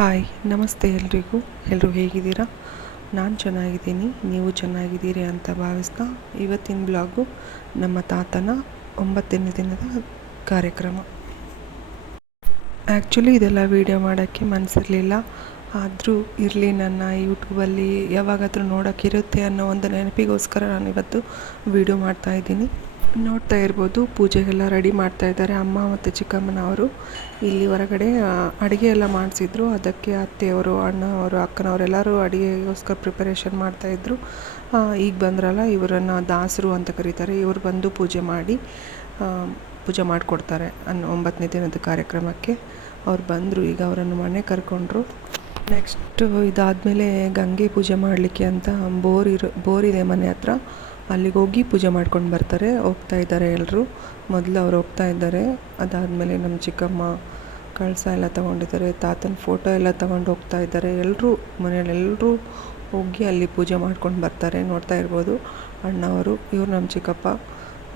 Hi ನಮಸ್ತೆ ಎಲ್ರಿಗೂ. ಎಲ್ಲರೂ ಹೇಗಿದ್ದೀರಾ? ನಾನು ಚೆನ್ನಾಗಿದ್ದೀನಿ, ನೀವು ಚೆನ್ನಾಗಿದ್ದೀರಿ ಅಂತ ಭಾವಿಸ್ತಾ ಇವತ್ತಿನ ಬ್ಲಾಗು ನಮ್ಮ ತಾತನ 9ನೇ ದಿನದ ಕಾರ್ಯಕ್ರಮ. ಆ್ಯಕ್ಚುಲಿ ಇದೆಲ್ಲ ವೀಡಿಯೋ ಮಾಡೋಕ್ಕೆ ಮನಸ್ಸಿರಲಿಲ್ಲ, ಆದರೂ ಇರಲಿ, ನನ್ನ ಯೂಟ್ಯೂಬಲ್ಲಿ ಯಾವಾಗಾದರೂ ನೋಡೋಕ್ಕಿರುತ್ತೆ ಅನ್ನೋ ಒಂದು ನೆನಪಿಗೋಸ್ಕರ ನಾನು ಇವತ್ತು ವೀಡಿಯೋ ಮಾಡ್ತಾಯಿದ್ದೀನಿ. ನೋಡ್ತಾ ಇರ್ಬೋದು, ಪೂಜೆಗೆಲ್ಲ ರೆಡಿ ಮಾಡ್ತಾಯಿದ್ದಾರೆ ಅಮ್ಮ ಮತ್ತು ಚಿಕ್ಕಮ್ಮನವರು. ಇಲ್ಲಿ ಹೊರಗಡೆ ಅಡುಗೆ ಎಲ್ಲ ಮಾಡಿಸಿದ್ರು. ಅದಕ್ಕೆ ಅತ್ತೆಯವರು, ಅಣ್ಣವರು, ಅಕ್ಕನವರೆಲ್ಲರೂ ಅಡುಗೆಗೋಸ್ಕರ ಪ್ರಿಪರೇಷನ್ ಮಾಡ್ತಾಯಿದ್ರು. ಈಗ ಬಂದ್ರಲ್ಲ, ಇವರನ್ನು ದಾಸರು ಅಂತ ಕರೀತಾರೆ. ಇವರು ಬಂದು ಪೂಜೆ ಮಾಡಿಕೊಡ್ತಾರೆ 9ನೇ ದಿನದ ಕಾರ್ಯಕ್ರಮಕ್ಕೆ. ಅವ್ರು ಬಂದರು, ಈಗ ಅವರನ್ನು ಮನೆ ಕರ್ಕೊಂಡ್ರು. ನೆಕ್ಸ್ಟು ಇದಾದಮೇಲೆ ಗಂಗೆ ಪೂಜೆ ಮಾಡಲಿಕ್ಕೆ ಅಂತ ಬೋರಿದೆ ಮನೆ ಹತ್ರ, ಅಲ್ಲಿಗೆ ಹೋಗಿ ಪೂಜೆ ಮಾಡ್ಕೊಂಡು ಬರ್ತಾರೆ. ಹೋಗ್ತಾ ಇದ್ದಾರೆ ಎಲ್ಲರೂ. ಮೊದಲು ಅವ್ರು ಹೋಗ್ತಾ ಇದ್ದಾರೆ. ಅದಾದಮೇಲೆ ನಮ್ಮ ಚಿಕ್ಕಮ್ಮ ಕಳಸ ಎಲ್ಲ ತೊಗೊಂಡಿದ್ದಾರೆ, ತಾತನ ಫೋಟೋ ಎಲ್ಲ ತೊಗೊಂಡು ಹೋಗ್ತಾ ಇದ್ದಾರೆ. ಎಲ್ಲರೂ ಮನೆಯಲ್ಲೆಲ್ಲರೂ ಹೋಗಿ ಅಲ್ಲಿ ಪೂಜೆ ಮಾಡ್ಕೊಂಡು ಬರ್ತಾರೆ. ನೋಡ್ತಾ ಇರ್ಬೋದು, ಅಣ್ಣವರು, ಇವರು ನಮ್ಮ ಚಿಕ್ಕಪ್ಪ,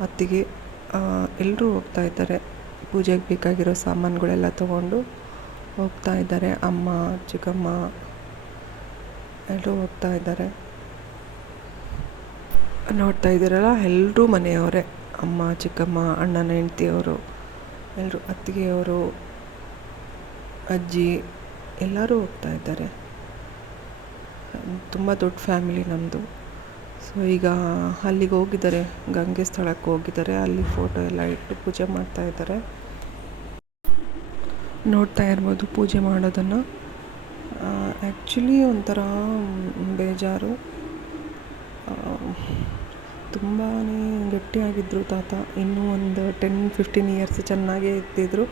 ಅತ್ತಿಗೆ ಎಲ್ಲರೂ ಹೋಗ್ತಾ ಇದ್ದಾರೆ. ಪೂಜೆಗೆ ಬೇಕಾಗಿರೋ ಸಾಮಾನುಗಳೆಲ್ಲ ತೊಗೊಂಡು ಹೋಗ್ತಾ ಇದ್ದಾರೆ. ಅಮ್ಮ, ಚಿಕ್ಕಮ್ಮ ಎಲ್ಲರೂ ಹೋಗ್ತಾ ಇದ್ದಾರೆ. ನೋಡ್ತಾ ಇದ್ದೀರಲ್ಲ, ಎಲ್ಲರೂ ಮನೆಯವರೇ. ಅಮ್ಮ, ಚಿಕ್ಕಮ್ಮ, ಅಣ್ಣನ ಹೆಂಡ್ತಿಯವರು, ಎಲ್ಲರೂ, ಅತ್ತಿಗೆಯವರು, ಅಜ್ಜಿ ಎಲ್ಲರೂ ಹೋಗ್ತಾ ಇದ್ದಾರೆ. ತುಂಬ ದೊಡ್ಡ ಫ್ಯಾಮಿಲಿ ನಮ್ಮದು. ಸೊ ಈಗ ಅಲ್ಲಿಗೆ ಹೋಗಿದ್ದಾರೆ, ಗಂಗೆ ಸ್ಥಳಕ್ಕೆ ಹೋಗಿದ್ದಾರೆ. ಅಲ್ಲಿ ಫೋಟೋ ಎಲ್ಲ ಇಟ್ಟು ಪೂಜೆ ಮಾಡ್ತಾ ಇದ್ದಾರೆ. ನೋಡ್ತಾ ಇರ್ಬೋದು ಪೂಜೆ ಮಾಡೋದನ್ನು. ಆ್ಯಕ್ಚುಲಿ ಒಂಥರ ಬೇಜಾರು. ತುಂಬಾ ಗಟ್ಟಿಯಾಗಿದ್ದರು ತಾತ. ಇನ್ನೂ ಒಂದು 10-15 ಇಯರ್ಸ್ ಚೆನ್ನಾಗೇ ಇರ್ತಿದ್ರು.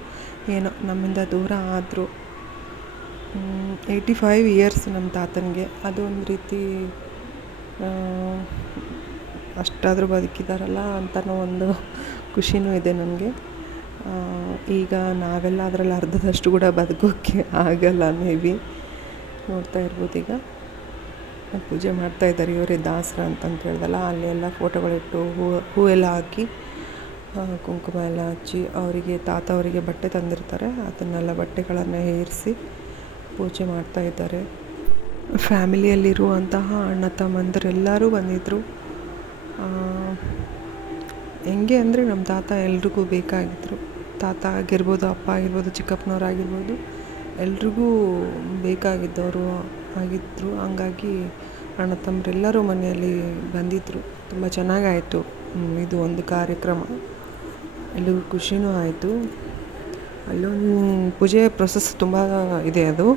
ಏನೋ ನಮ್ಮಿಂದ ದೂರ ಆದರು. 85 ಇಯರ್ಸ್ ನಮ್ಮ ತಾತನಿಗೆ. ಅದೊಂದು ರೀತಿ ಅಷ್ಟಾದರೂ ಬದುಕಿದಾರಲ್ಲ ಅಂತನೋ ಒಂದು ಖುಷಿನೂ ಇದೆ ನನಗೆ. ಈಗ ನಾವೆಲ್ಲ ಅದರಲ್ಲಿ ಅರ್ಧದಷ್ಟು ಕೂಡ ಬದುಕೋಕ್ಕೆ ಆಗಲ್ಲ ಮೇ ಬಿ. ನೋಡ್ತಾ ಇರ್ಬೋದು, ಈಗ ಪೂಜೆ ಮಾಡ್ತಾ ಇದ್ದಾರೆ. ಇವರೇ ದಾಸರ ಅಂತಂತ ಹೇಳ್ದಲ್ಲ, ಅಲ್ಲಿ ಎಲ್ಲ ಫೋಟೋಗಳಿಟ್ಟು ಹೂವೆಲ್ಲ ಹಾಕಿ ಕುಂಕುಮ ಎಲ್ಲ ಹಚ್ಚಿ ತಾತ ಅವರಿಗೆ ಬಟ್ಟೆ ತಂದಿರ್ತಾರೆ, ಅದನ್ನೆಲ್ಲ ಬಟ್ಟೆಗಳನ್ನು ಏರಿಸಿ ಪೂಜೆ ಮಾಡ್ತಾ ಇದ್ದಾರೆ. ಫ್ಯಾಮಿಲಿಯಲ್ಲಿರುವಂತಹ ಅಣ್ಣ ತಮ್ಮಂದಿರು ಎಲ್ಲರೂ ಬಂದಿದ್ದರು. ಹೆಂಗೆ ಅಂದರೆ ನಮ್ಮ ತಾತ ಎಲ್ರಿಗೂ ಬೇಕಾಗಿದ್ದರು. ತಾತ ಆಗಿರ್ಬೋದು, ಅಪ್ಪ ಆಗಿರ್ಬೋದು, ಚಿಕ್ಕಪ್ಪನವ್ರಾಗಿರ್ಬೋದು, ಎಲ್ರಿಗೂ ಬೇಕಾಗಿದ್ದವರು ಆಗಿದ್ದರು. ಹಂಗಾಗಿ ಅಣ್ಣ ತಮ್ಮರೆಲ್ಲರೂ ಮನೆಯಲ್ಲಿ ಬಂದಿದ್ದರು. ತುಂಬ ಚೆನ್ನಾಗಾಯಿತು ಇದು ಒಂದು ಕಾರ್ಯಕ್ರಮ. ಎಲ್ರಿಗೂ ಖುಷಿನೂ ಆಯಿತು. ಅಲ್ಲೊಂದು ಪೂಜೆ ಪ್ರೊಸೆಸ್ ತುಂಬ ಇದೆ. ಅದು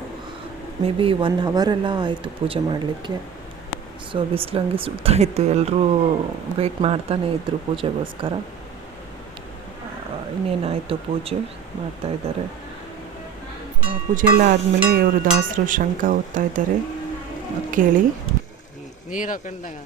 ಮೇ ಬಿ 1 hour ಎಲ್ಲ ಆಯಿತು ಪೂಜೆ ಮಾಡಲಿಕ್ಕೆ. ಸೊ ಬಿಸಿಲು ಹಂಗೆ ಸುಡ್ತಾಯಿತ್ತು. ಎಲ್ಲರೂ ವೆಯ್ಟ್ ಮಾಡ್ತಾನೇ ಇದ್ದರು ಪೂಜೆಗೋಸ್ಕರ. ಇನ್ನೇನಾಯಿತು, ಪೂಜೆ ಮಾಡ್ತಾಯಿದ್ದಾರೆ. ಪೂಜೆ ಎಲ್ಲ ಆದಮೇಲೆ ಇವರು ದಾಸರು ಶಂಖ ಓದ್ತಾ ಇದ್ದಾರೆ, ಕೇಳಿ. ನೀರು ಹಾಕೊಂಡಾಗ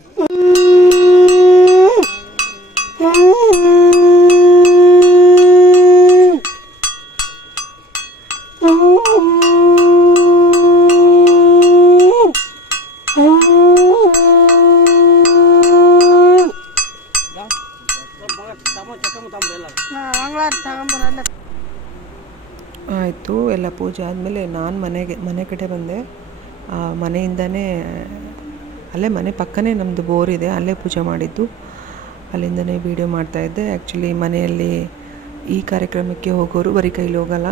ಆಯಿತು. ಎಲ್ಲ ಪೂಜೆ ಆದಮೇಲೆ ನಾನು ಮನೆ ಕಡೆ ಬಂದೆ. ಮನೆಯಿಂದನೇ ಅಲ್ಲೇ ಮನೆ ಪಕ್ಕನೇ ನಮ್ಮದು ಬೋರ್ ಇದೆ, ಅಲ್ಲೇ ಪೂಜೆ ಮಾಡಿದ್ದು. ಅಲ್ಲಿಂದನೇ ವೀಡಿಯೋ ಮಾಡ್ತಾಯಿದ್ದೆ. ಆ್ಯಕ್ಚುಲಿ ಮನೆಯಲ್ಲಿ ಈ ಕಾರ್ಯಕ್ರಮಕ್ಕೆ ಹೋಗೋರು ಬರೀ ಕೈಲಿ ಹೋಗಲ್ಲ.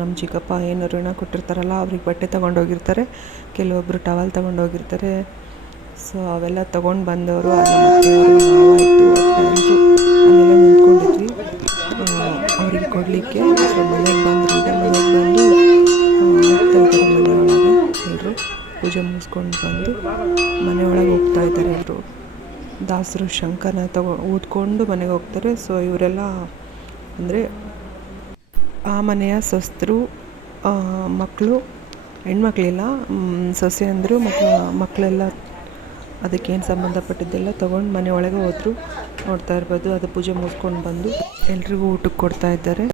ನಮ್ಮ ಚಿಕ್ಕಪ್ಪ ಏನು ಋಣ ಕೊಟ್ಟಿರ್ತಾರಲ್ಲ, ಅವ್ರಿಗೆ ಬಟ್ಟೆ ತೊಗೊಂಡೋಗಿರ್ತಾರೆ, ಕೆಲವೊಬ್ಬರು ಟವಲ್ ತೊಗೊಂಡೋಗಿರ್ತಾರೆ. ಸೊ ಅವೆಲ್ಲ ತೊಗೊಂಡು ಬಂದವರು ಅಲ್ಲೆಲ್ಲ ನಿಂತ್ಕೊಂಡಿದ್ವಿ ಅವರಿಗೆ ಕೊಡಲಿಕ್ಕೆ. ಸೊ ಮನೆಗೆ ಬಂದರು. ಈಗ ಮನೆಗೆ ಬಂದು ಹೋಗ್ತಾ ಇದ್ದಾರೆ ಮನೆಯೊಳಗೆ. ಎಲ್ಲರೂ ಪೂಜೆ ಮುಗಿಸ್ಕೊಂಡು ಬಂದು ಮನೆಯೊಳಗೆ ಹೋಗ್ತಾ ಇದ್ದಾರೆ. ಎಲ್ಲರೂ ದಾಸರು ಶಂಖನ ಊದ್ಕೊಂಡು ಮನೆಗೆ ಹೋಗ್ತಾರೆ. ಸೊ ಇವರೆಲ್ಲ ಅಂದರೆ ಆ ಮನೆಯ ಸೊಸೆರು, ಮಕ್ಕಳು, ಹೆಣ್ಮಕ್ಳಿಲ್ಲ, ಸೊಸೆ ಅಂದರು, ಮತ್ತು ಮಕ್ಕಳೆಲ್ಲ ಅದಕ್ಕೇನು ಸಂಬಂಧಪಟ್ಟಿದ್ದೆಲ್ಲ ತೊಗೊಂಡು ಮನೆ ಒಳಗೆ ಹೋದರು. ನೋಡ್ತಾ ಇರ್ಬೋದು, ಅದು ಪೂಜೆ ಮುಗಿಸ್ಕೊಂಡು ಬಂದು ಎಲ್ರಿಗೂ ಊಟಕ್ಕೆ ಕೊಡ್ತಾ ಇದ್ದಾರೆ.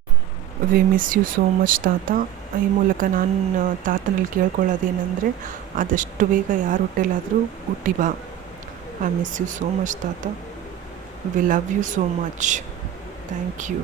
We miss you so much ತಾತ. ಈ ಮೂಲಕ ನಾನು ತಾತನಲ್ಲಿ ಕೇಳ್ಕೊಳ್ಳೋದೇನೆಂದರೆ, ಆದಷ್ಟು ಬೇಗ ಯಾರ ಹೊಟ್ಟೆಲಾದರೂ ಹುಟ್ಟಿ ಬಾ. I miss you so much ತಾತ. We love you so much. Thank you.